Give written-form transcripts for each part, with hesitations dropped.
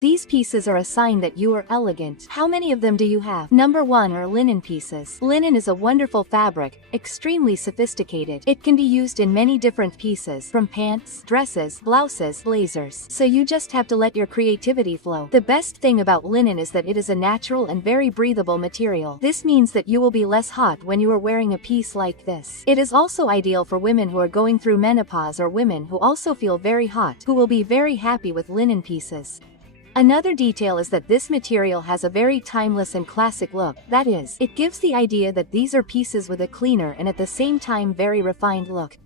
These pieces are a sign that you are elegant. How many of them do you have? Number 1 are linen pieces. Linen is a wonderful fabric, extremely sophisticated. It can be used in many different pieces, from pants, dresses, blouses, blazers. So you just have to let your creativity flow. The best thing about linen is that it is a natural and very breathable material. This means that you will be less hot when you are wearing a piece like this. It is also ideal for women who are going through menopause or women who also feel very hot, who will be very happy with linen pieces. Another detail is that this material has a very timeless and classic look. That is, it gives the idea that these are pieces with a cleaner and at the same time very refined look.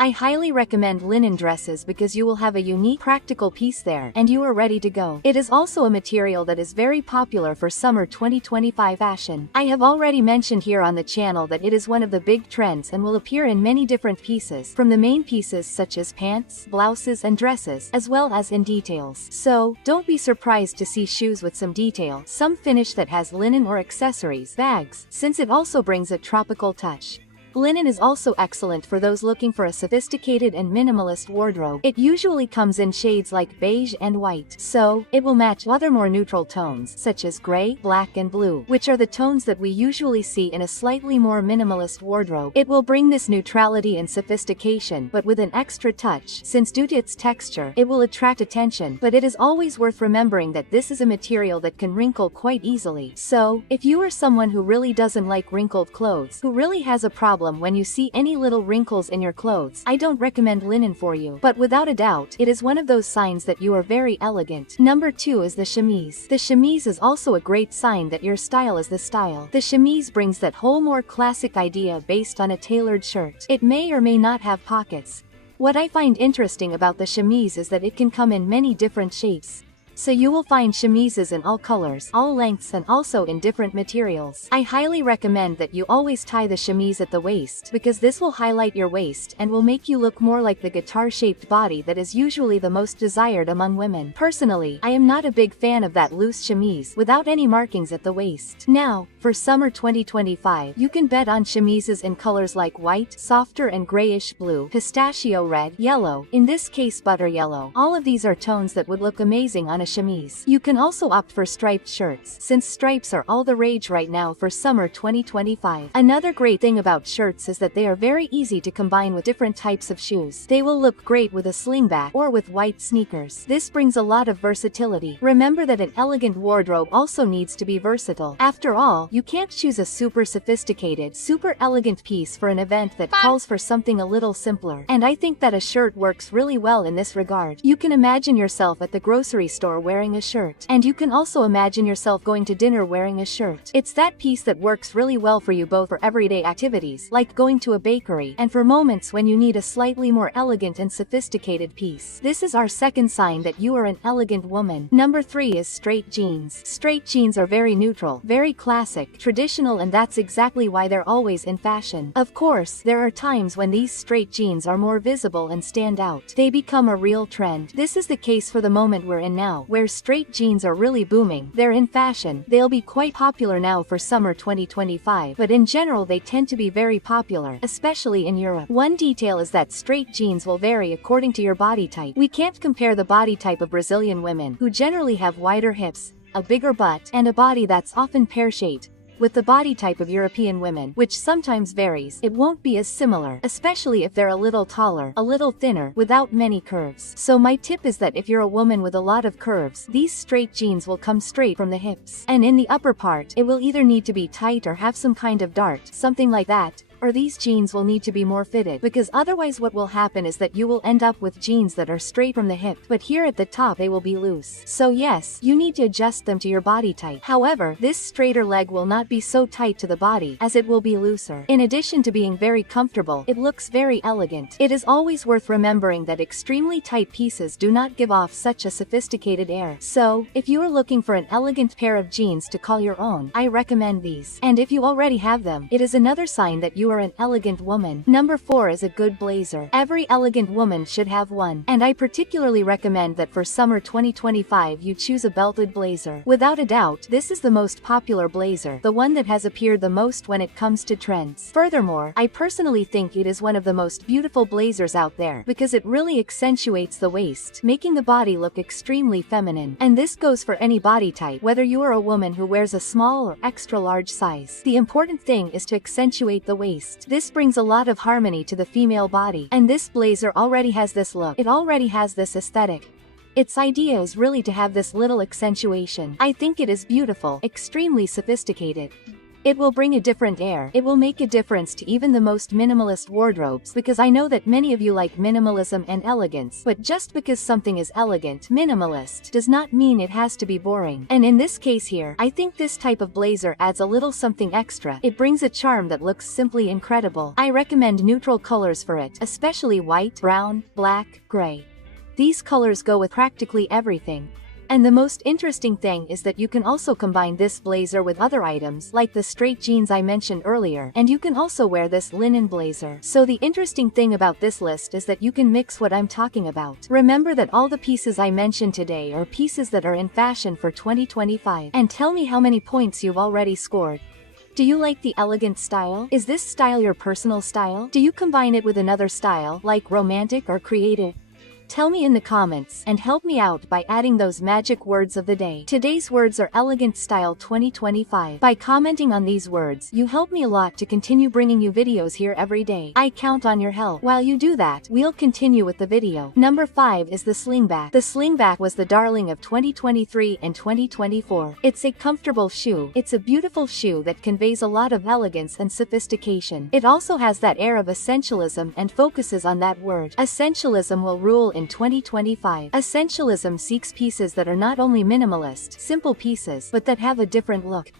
I highly recommend linen dresses because you will have a unique practical piece there, and you are ready to go. It is also a material that is very popular for summer 2025 fashion. I have already mentioned here on the channel that it is one of the big trends and will appear in many different pieces, from the main pieces such as pants, blouses and dresses, as well as in details. So, don't be surprised to see shoes with some detail, some finish that has linen or accessories, bags, since it also brings a tropical touch. Linen is also excellent for those looking for a sophisticated and minimalist wardrobe. It usually comes in shades like beige and white, so it will match other more neutral tones, such as gray, black and blue, which are the tones that we usually see in a slightly more minimalist wardrobe. It will bring this neutrality and sophistication, but with an extra touch, since due to its texture, it will attract attention, but it is always worth remembering that this is a material that can wrinkle quite easily. So, if you are someone who really doesn't like wrinkled clothes, who really has a problem when you see any little wrinkles in your clothes, I don't recommend linen for you. But without a doubt, it is one of those signs that you are very elegant. Number 2 is the chemise. The chemise is also a great sign that your style is the style. The chemise brings that whole more classic idea based on a tailored shirt. It may or may not have pockets. What I find interesting about the chemise is that it can come in many different shapes. So you will find chemises in all colors, all lengths and also in different materials. I highly recommend that you always tie the chemise at the waist because this will highlight your waist and will make you look more like the guitar-shaped body that is usually the most desired among women. Personally, I am not a big fan of that loose chemise without any markings at the waist. Now, for summer 2025, you can bet on chemises in colors like white, softer and grayish blue, pistachio red, yellow, in this case butter yellow. All of these are tones that would look amazing on a chemise. You can also opt for striped shirts, since stripes are all the rage right now for summer 2025. Another great thing about shirts is that they are very easy to combine with different types of shoes. They will look great with a slingback or with white sneakers. This brings a lot of versatility. Remember that an elegant wardrobe also needs to be versatile. After all, you can't choose a super sophisticated, super elegant piece for an event that calls for something a little simpler. And I think that a shirt works really well in this regard. You can imagine yourself at the grocery store wearing a shirt. And you can also imagine yourself going to dinner wearing a shirt. It's that piece that works really well for you both for everyday activities, like going to a bakery, and for moments when you need a slightly more elegant and sophisticated piece. This is our second sign that you are an elegant woman. Number 3 is straight jeans. Straight jeans are very neutral, very classic, traditional, and that's exactly why they're always in fashion. Of course, there are times when these straight jeans are more visible and stand out. They become a real trend. This is the case for the moment we're in now, where straight jeans are really booming. They're in fashion. They'll be quite popular now for summer 2025, but in general they tend to be very popular, especially in Europe. One detail is that straight jeans will vary according to your body type. We can't compare the body type of Brazilian women, who generally have wider hips, a bigger butt, and a body that's often pear-shaped, with the body type of European women, which sometimes varies. It won't be as similar, especially if they're a little taller, a little thinner, without many curves. So my tip is that if you're a woman with a lot of curves, these straight jeans will come straight from the hips. And in the upper part, it will either need to be tight or have some kind of dart, something like that, or these jeans will need to be more fitted, because otherwise what will happen is that you will end up with jeans that are straight from the hip, but here at the top they will be loose. So yes, you need to adjust them to your body type. However, this straighter leg will not be so tight to the body, as it will be looser. In addition to being very comfortable, it looks very elegant. It is always worth remembering that extremely tight pieces do not give off such a sophisticated air. So, if you are looking for an elegant pair of jeans to call your own, I recommend these. And if you already have them, it is another sign that you you are an elegant woman. Number 4 is a good blazer. Every elegant woman should have one, and I particularly recommend that for summer 2025 you choose a belted blazer. Without a doubt, this is the most popular blazer, the one that has appeared the most when it comes to trends. Furthermore, I personally think it is one of the most beautiful blazers out there, because it really accentuates the waist, making the body look extremely feminine. And this goes for any body type, whether you are a woman who wears a small or extra large size. The important thing is to accentuate the waist. This brings a lot of harmony to the female body, and this blazer already has this look. It already has this aesthetic. Its idea is really to have this little accentuation. I think it is beautiful, extremely sophisticated. It will bring a different air. It will make a difference to even the most minimalist wardrobes, because I know that many of you like minimalism and elegance, but just because something is elegant, minimalist, does not mean it has to be boring. And in this case here, I think this type of blazer adds a little something extra. It brings a charm that looks simply incredible. I recommend neutral colors for it, especially white, brown, black, gray. These colors go with practically everything. And the most interesting thing is that you can also combine this blazer with other items like the straight jeans I mentioned earlier, and you can also wear this linen blazer. So the interesting thing about this list is that you can mix what I'm talking about. Remember that all the pieces I mentioned today are pieces that are in fashion for 2025. And tell me how many points you've already scored. Do you like the elegant style? Is this style your personal style? Do you combine it with another style, like romantic or creative? Tell me in the comments, and help me out by adding those magic words of the day. Today's words are elegant style 2025. By commenting on these words, you help me a lot to continue bringing you videos here every day. I count on your help. While you do that, we'll continue with the video. Number 5 is the slingback. The slingback was the darling of 2023 and 2024. It's a comfortable shoe. It's a beautiful shoe that conveys a lot of elegance and sophistication. It also has that air of essentialism and focuses on that word. Essentialism will rule in 2025. Essentialism seeks pieces that are not only minimalist, simple pieces, but that have a different look.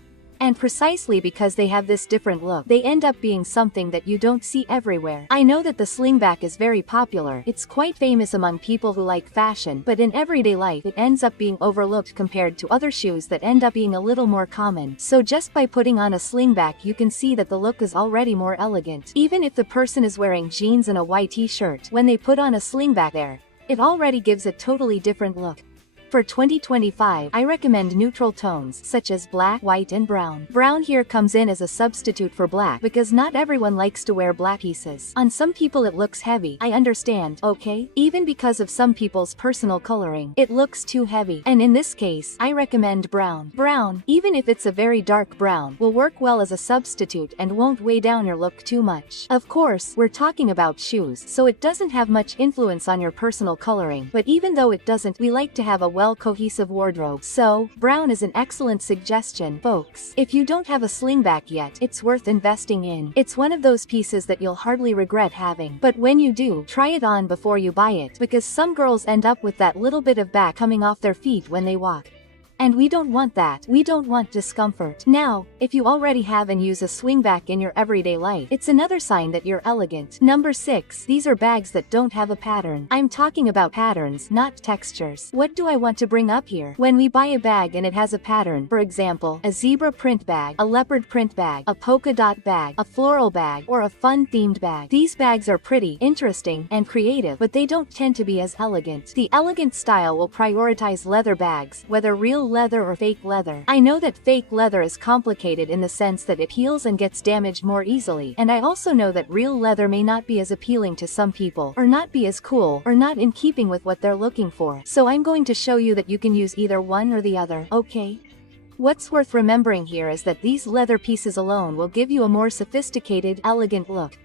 And precisely because they have this different look, they end up being something that you don't see everywhere. I know that the slingback is very popular. It's quite famous among people who like fashion, but in everyday life it ends up being overlooked compared to other shoes that end up being a little more common. So just by putting on a slingback you can see that the look is already more elegant. Even if the person is wearing jeans and a white t-shirt, when they put on a slingback there, it already gives a totally different look. For 2025, I recommend neutral tones, such as black, white and brown. Brown here comes in as a substitute for black, because not everyone likes to wear black pieces. On some people it looks heavy, I understand, okay? Even because of some people's personal coloring, it looks too heavy. And in this case, I recommend brown. Brown, even if it's a very dark brown, will work well as a substitute and won't weigh down your look too much. Of course, we're talking about shoes, so it doesn't have much influence on your personal coloring, but even though it doesn't, we like to have a well-cohesive wardrobe. So, brown is an excellent suggestion, folks. If you don't have a slingback yet, it's worth investing in. It's one of those pieces that you'll hardly regret having. But when you do, try it on before you buy it, because some girls end up with that little bit of back coming off their feet when they walk. And we don't want that. We don't want discomfort. Now, if you already have and use a swingback in your everyday life, it's another sign that you're elegant. Number 6. These are bags that don't have a pattern. I'm talking about patterns, not textures. What do I want to bring up here? When we buy a bag and it has a pattern, for example, a zebra print bag, a leopard print bag, a polka dot bag, a floral bag, or a fun themed bag. These bags are pretty, interesting, and creative, but they don't tend to be as elegant. The elegant style will prioritize leather bags, whether real leather or fake leather. I know that fake leather is complicated in the sense that it peels and gets damaged more easily, and I also know that real leather may not be as appealing to some people, or not be as cool, or not in keeping with what they're looking for. So I'm going to show you that you can use either one or the other, okay? What's worth remembering here is that these leather pieces alone will give you a more sophisticated, elegant look.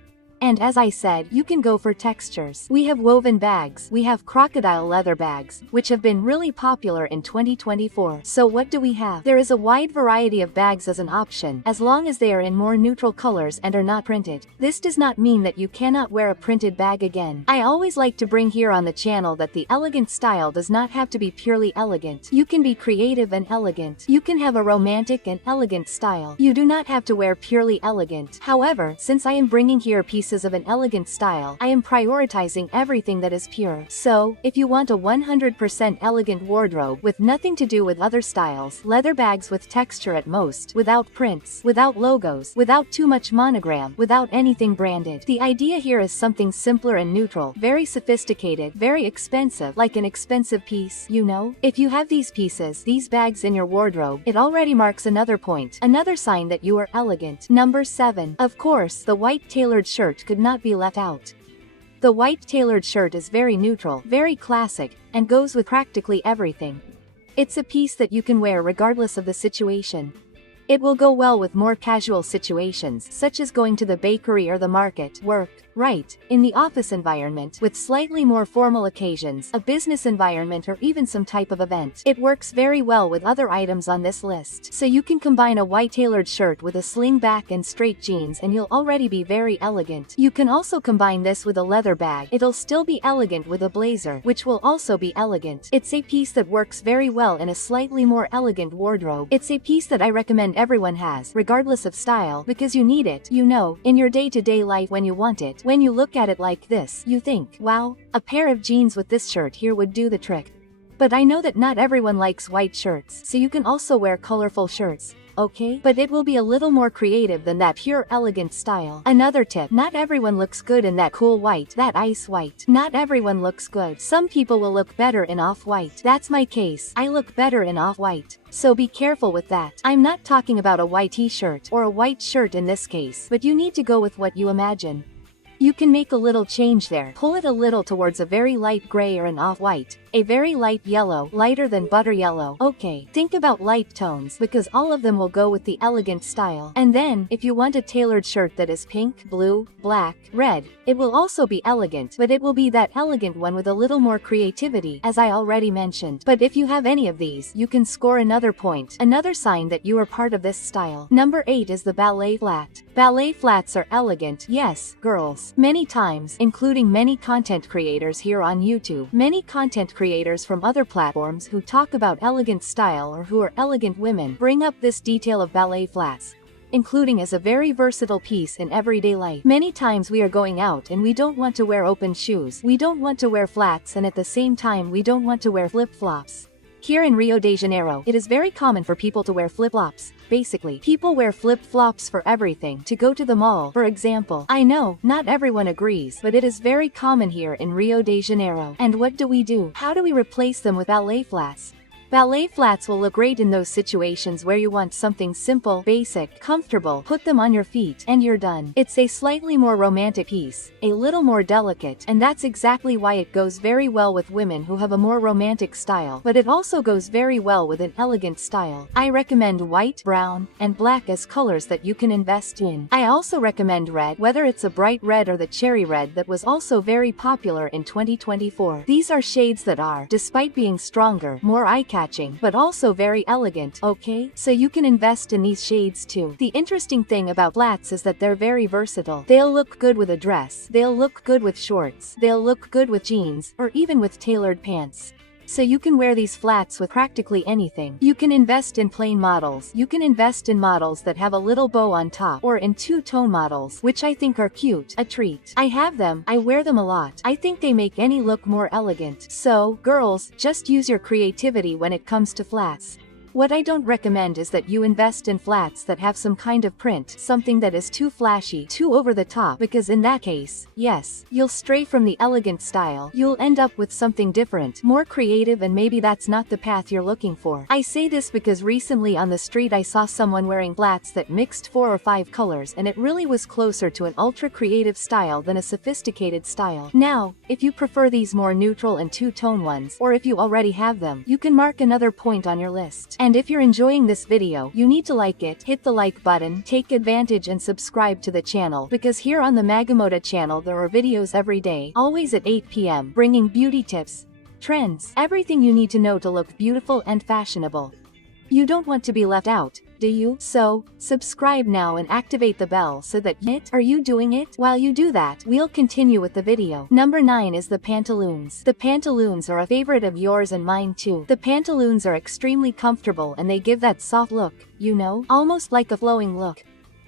And as I said, you can go for textures. We have woven bags, we have crocodile leather bags, which have been really popular in 2024. So what do we have? There is a wide variety of bags as an option, as long as they are in more neutral colors and are not printed. This does not mean that you cannot wear a printed bag again. I always like to bring here on the channel that the elegant style does not have to be purely elegant. You can be creative and elegant. You can have a romantic and elegant style. You do not have to wear purely elegant. However, since I am bringing here pieces pieces of an elegant style, I am prioritizing everything that is pure. So, if you want a 100% elegant wardrobe with nothing to do with other styles, leather bags with texture at most, without prints, without logos, without too much monogram, without anything branded. The idea here is something simpler and neutral, very sophisticated, very expensive, like an expensive piece, you know? If you have these pieces, these bags in your wardrobe, it already marks another point, another sign that you are elegant. Number 7. Of course, the white tailored shirt could not be left out. The white tailored shirt is very neutral, very classic, and goes with practically everything. It's a piece that you can wear regardless of the situation. It will go well with more casual situations, such as going to the bakery or the market, work, right, in the office environment, with slightly more formal occasions, a business environment or even some type of event. It works very well with other items on this list. So you can combine a white tailored shirt with a sling back and straight jeans and you'll already be very elegant. You can also combine this with a leather bag. It'll still be elegant with a blazer, which will also be elegant. It's a piece that works very well in a slightly more elegant wardrobe. It's a piece that I recommend everyone has, regardless of style, because you need it, you know, in your day-to-day life when you want it. When you look at it like this, you think, wow, a pair of jeans with this shirt here would do the trick. But I know that not everyone likes white shirts, so you can also wear colorful shirts. Okay? But it will be a little more creative than that pure elegant style. Another tip, not everyone looks good in that cool white, that ice white. Not everyone looks good. Some people will look better in off-white. That's my case. I look better in off-white. So be careful with that. I'm not talking about a white t-shirt, or a white shirt in this case, but you need to go with what you imagine. You can make a little change there. Pull it a little towards a very light gray or an off-white. A very light yellow, lighter than butter yellow. Okay, think about light tones, because all of them will go with the elegant style. And then, if you want a tailored shirt that is pink, blue, black, red, it will also be elegant, but it will be that elegant one with a little more creativity, as I already mentioned. But if you have any of these, you can score another point, another sign that you are part of this style. Number 8 is the ballet flat. Ballet flats are elegant, yes, girls. Many times, including many content creators here on YouTube, many content creators from other platforms who talk about elegant style or who are elegant women, bring up this detail of ballet flats, including as a very versatile piece in everyday life. Many times we are going out and we don't want to wear open shoes, we don't want to wear flats, and at the same time we don't want to wear flip-flops. Here in Rio de Janeiro, it is very common for people to wear flip-flops. Basically, people wear flip-flops for everything, to go to the mall, for example. I know, not everyone agrees, but it is very common here in Rio de Janeiro. And what do? How do we replace them with ballet flats? Ballet flats will look great in those situations where you want something simple, basic, comfortable, put them on your feet, and you're done. It's a slightly more romantic piece, a little more delicate, and that's exactly why it goes very well with women who have a more romantic style, but it also goes very well with an elegant style. I recommend white, brown, and black as colors that you can invest in. I also recommend red, whether it's a bright red or the cherry red that was also very popular in 2024. These are shades that are, despite being stronger, more eye-catching, but also very elegant, okay? So you can invest in these shades too. The interesting thing about flats is that they're very versatile. They'll look good with a dress, they'll look good with shorts, they'll look good with jeans, or even with tailored pants. So you can wear these flats with practically anything. You can invest in plain models. You can invest in models that have a little bow on top, or in two-tone models, which I think are cute, a treat. I have them, I wear them a lot. I think they make any look more elegant. So, girls, just use your creativity when it comes to flats. What I don't recommend is that you invest in flats that have some kind of print, something that is too flashy, too over the top, because in that case, yes, you'll stray from the elegant style. You'll end up with something different, more creative, and maybe that's not the path you're looking for. I say this because recently on the street I saw someone wearing flats that mixed 4 or 5 colors, and it really was closer to an ultra creative style than a sophisticated style. Now, if you prefer these more neutral and two-tone ones, or if you already have them, you can mark another point on your list. And if you're enjoying this video, you need to like it, hit the like button, take advantage and subscribe to the channel, because here on the Magamoda channel there are videos every day, always at 8 p.m, bringing beauty tips, trends, everything you need to know to look beautiful and fashionable. You don't want to be left out, do you? So, subscribe now and activate the bell so that are you doing it? While you do that, we'll continue with the video. Number 9 is the pantaloons. The pantaloons are a favorite of yours and mine too. The pantaloons are extremely comfortable and they give that soft look, you know, almost like a flowing look.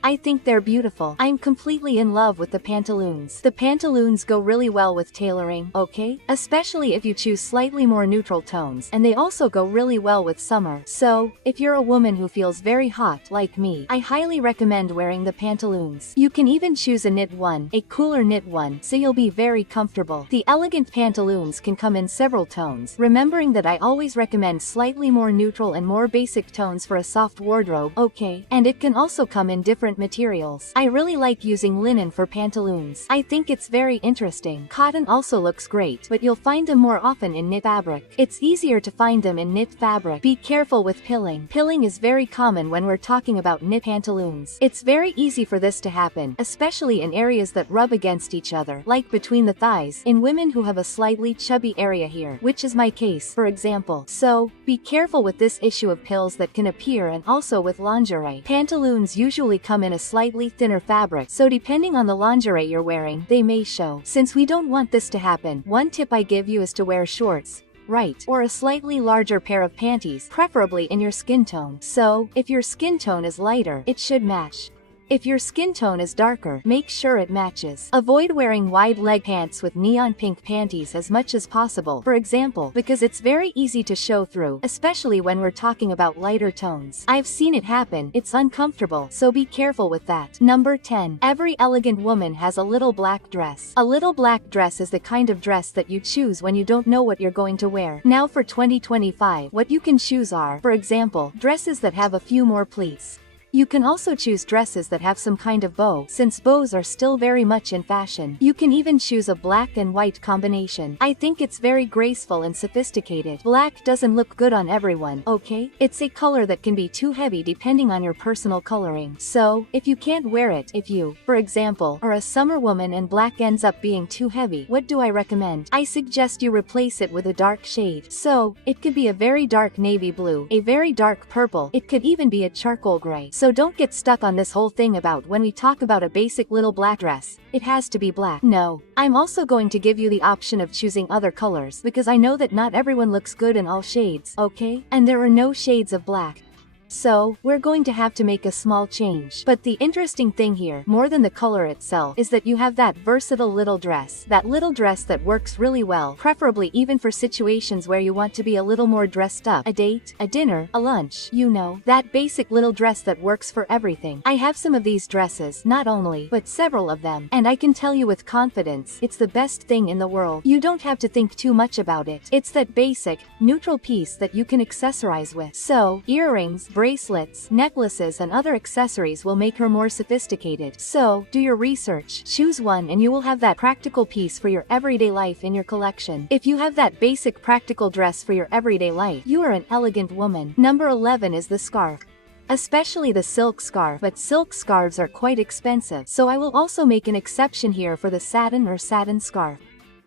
I think they're beautiful. I'm completely in love with the pantaloons. The pantaloons go really well with tailoring, okay? Especially if you choose slightly more neutral tones, and they also go really well with summer. So, if you're a woman who feels very hot like me, I highly recommend wearing the pantaloons. You can even choose a knit one, a cooler knit one, so you'll be very comfortable. The elegant pantaloons can come in several tones, remembering that I always recommend slightly more neutral and more basic tones for a soft wardrobe, okay? And it can also come in different materials. I really like using linen for pantaloons. I think it's very interesting. Cotton also looks great, but you'll find them more often in knit fabric. It's easier to find them in knit fabric. Be careful with pilling. Pilling is very common when we're talking about knit pantaloons. It's very easy for this to happen, especially in areas that rub against each other, like between the thighs, in women who have a slightly chubby area here, which is my case, for example. So, be careful with this issue of pills that can appear, and also with lingerie. Pantaloons usually come in a slightly thinner fabric, so depending on the lingerie you're wearing, they may show. Since we don't want this to happen, one tip I give you is to wear shorts, right, or a slightly larger pair of panties, preferably in your skin tone. So, if your skin tone is lighter, it should match. If your skin tone is darker, make sure it matches. Avoid wearing wide leg pants with neon pink panties as much as possible, for example, because it's very easy to show through, especially when we're talking about lighter tones. I've seen it happen. It's uncomfortable, so be careful with that. Number 10. Every elegant woman has a little black dress. A little black dress is the kind of dress that you choose when you don't know what you're going to wear. Now for 2025, what you can choose are, for example, dresses that have a few more pleats. You can also choose dresses that have some kind of bow, since bows are still very much in fashion. You can even choose a black and white combination. I think it's very graceful and sophisticated. Black doesn't look good on everyone, okay? It's a color that can be too heavy depending on your personal coloring. So, if you can't wear it, if you, for example, are a summer woman and black ends up being too heavy, what do I recommend? I suggest you replace it with a dark shade. So, it could be a very dark navy blue, a very dark purple, it could even be a charcoal gray. So don't get stuck on this whole thing about when we talk about a basic little black dress, it has to be black. No. I'm also going to give you the option of choosing other colors, because I know that not everyone looks good in all shades, okay? And there are no shades of black. So, we're going to have to make a small change. But the interesting thing here, more than the color itself, is that you have that versatile little dress. That little dress that works really well, preferably even for situations where you want to be a little more dressed up. A date, a dinner, a lunch, you know, that basic little dress that works for everything. I have some of these dresses, not only, but several of them. And I can tell you with confidence, it's the best thing in the world. You don't have to think too much about it. It's that basic, neutral piece that you can accessorize with. So, earrings, bracelets, necklaces and other accessories will make her more sophisticated. So, do your research, choose one and you will have that practical piece for your everyday life in your collection. If you have that basic practical dress for your everyday life, you are an elegant woman. Number 11 is the scarf. Especially the silk scarf, but silk scarves are quite expensive, so I will also make an exception here for the satin or satin scarf.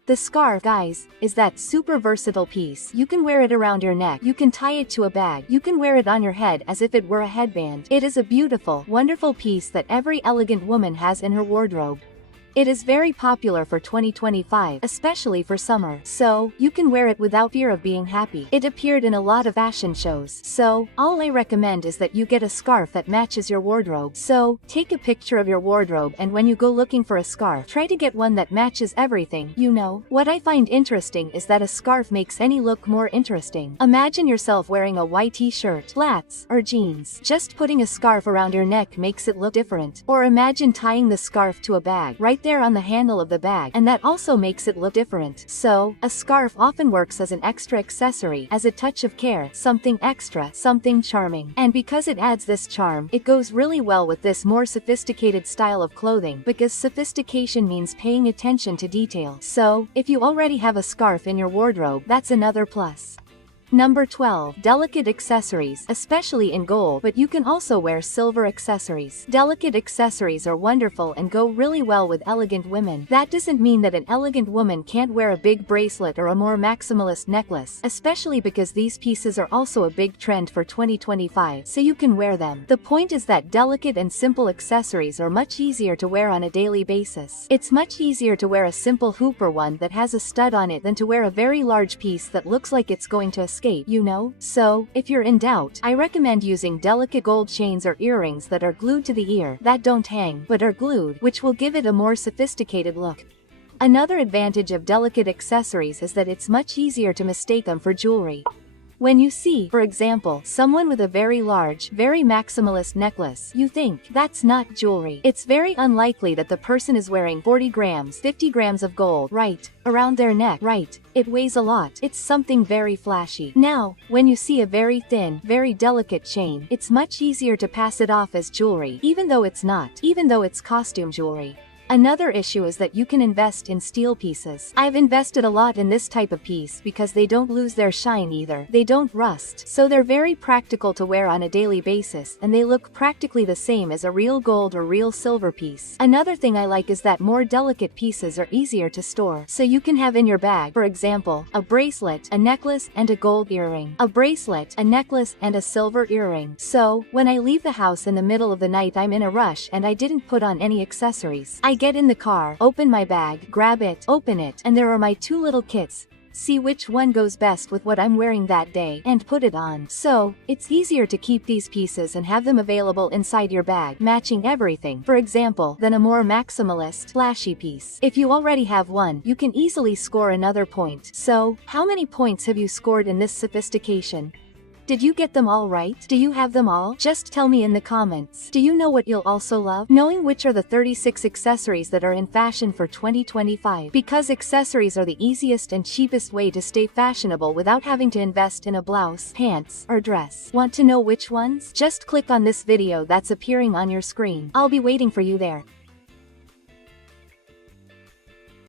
The scarf, guys, is that super versatile piece. You can wear it around your neck, you can tie it to a bag, you can wear it on your head as if it were a headband. It is a beautiful, wonderful piece that every elegant woman has in her wardrobe. It is very popular for 2025, especially for summer, so you can wear it without fear of being happy. It appeared in a lot of fashion shows, so all I recommend is that you get a scarf that matches your wardrobe. So, take a picture of your wardrobe and when you go looking for a scarf, try to get one that matches everything, you know. What I find interesting is that a scarf makes any look more interesting. Imagine yourself wearing a white t-shirt, flats, or jeans. Just putting a scarf around your neck makes it look different. Or imagine tying the scarf to a bag right there on the handle of the bag, and that also makes it look different. So, a scarf often works as an extra accessory, as a touch of care, something extra, something charming. And because it adds this charm, it goes really well with this more sophisticated style of clothing, because sophistication means paying attention to detail. So, if you already have a scarf in your wardrobe, that's another plus. Number 12. Delicate accessories, especially in gold, but you can also wear silver accessories. Delicate accessories are wonderful and go really well with elegant women. That doesn't mean that an elegant woman can't wear a big bracelet or a more maximalist necklace, especially because these pieces are also a big trend for 2025, so you can wear them. The point is that delicate and simple accessories are much easier to wear on a daily basis. It's much easier to wear a simple hoop or one that has a stud on it than to wear a very large piece that looks like it's going to escape, you know? So, if you're in doubt, I recommend using delicate gold chains or earrings that are glued to the ear, that don't hang, but are glued, which will give it a more sophisticated look. Another advantage of delicate accessories is that it's much easier to mistake them for jewelry. When you see, for example, someone with a very large, very maximalist necklace, you think, that's not jewelry. It's very unlikely that the person is wearing 40 grams, 50 grams of gold, right, around their neck, right, it weighs a lot, it's something very flashy. Now, when you see a very thin, very delicate chain, it's much easier to pass it off as jewelry, even though it's not, even though it's costume jewelry. Another issue is that you can invest in steel pieces. I've invested a lot in this type of piece because they don't lose their shine either. They don't rust, so they're very practical to wear on a daily basis, and they look practically the same as a real gold or real silver piece. Another thing I like is that more delicate pieces are easier to store, so you can have in your bag, for example, a bracelet, a necklace, and a gold earring. A bracelet, a necklace, and a silver earring. So, when I leave the house in the middle of the night, I'm in a rush and I didn't put on any accessories. I get in the car, open my bag, grab it, open it, and there are my two little kits. See which one goes best with what I'm wearing that day, and put it on. So, it's easier to keep these pieces and have them available inside your bag, matching everything, for example, than a more maximalist, flashy piece. If you already have one, you can easily score another point. So, how many points have you scored in this sophistication? Did you get them all right? Do you have them all? Just tell me in the comments. Do you know what you'll also love? Knowing which are the 36 accessories that are in fashion for 2025. Because accessories are the easiest and cheapest way to stay fashionable without having to invest in a blouse, pants, or dress. Want to know which ones? Just click on this video that's appearing on your screen. I'll be waiting for you there.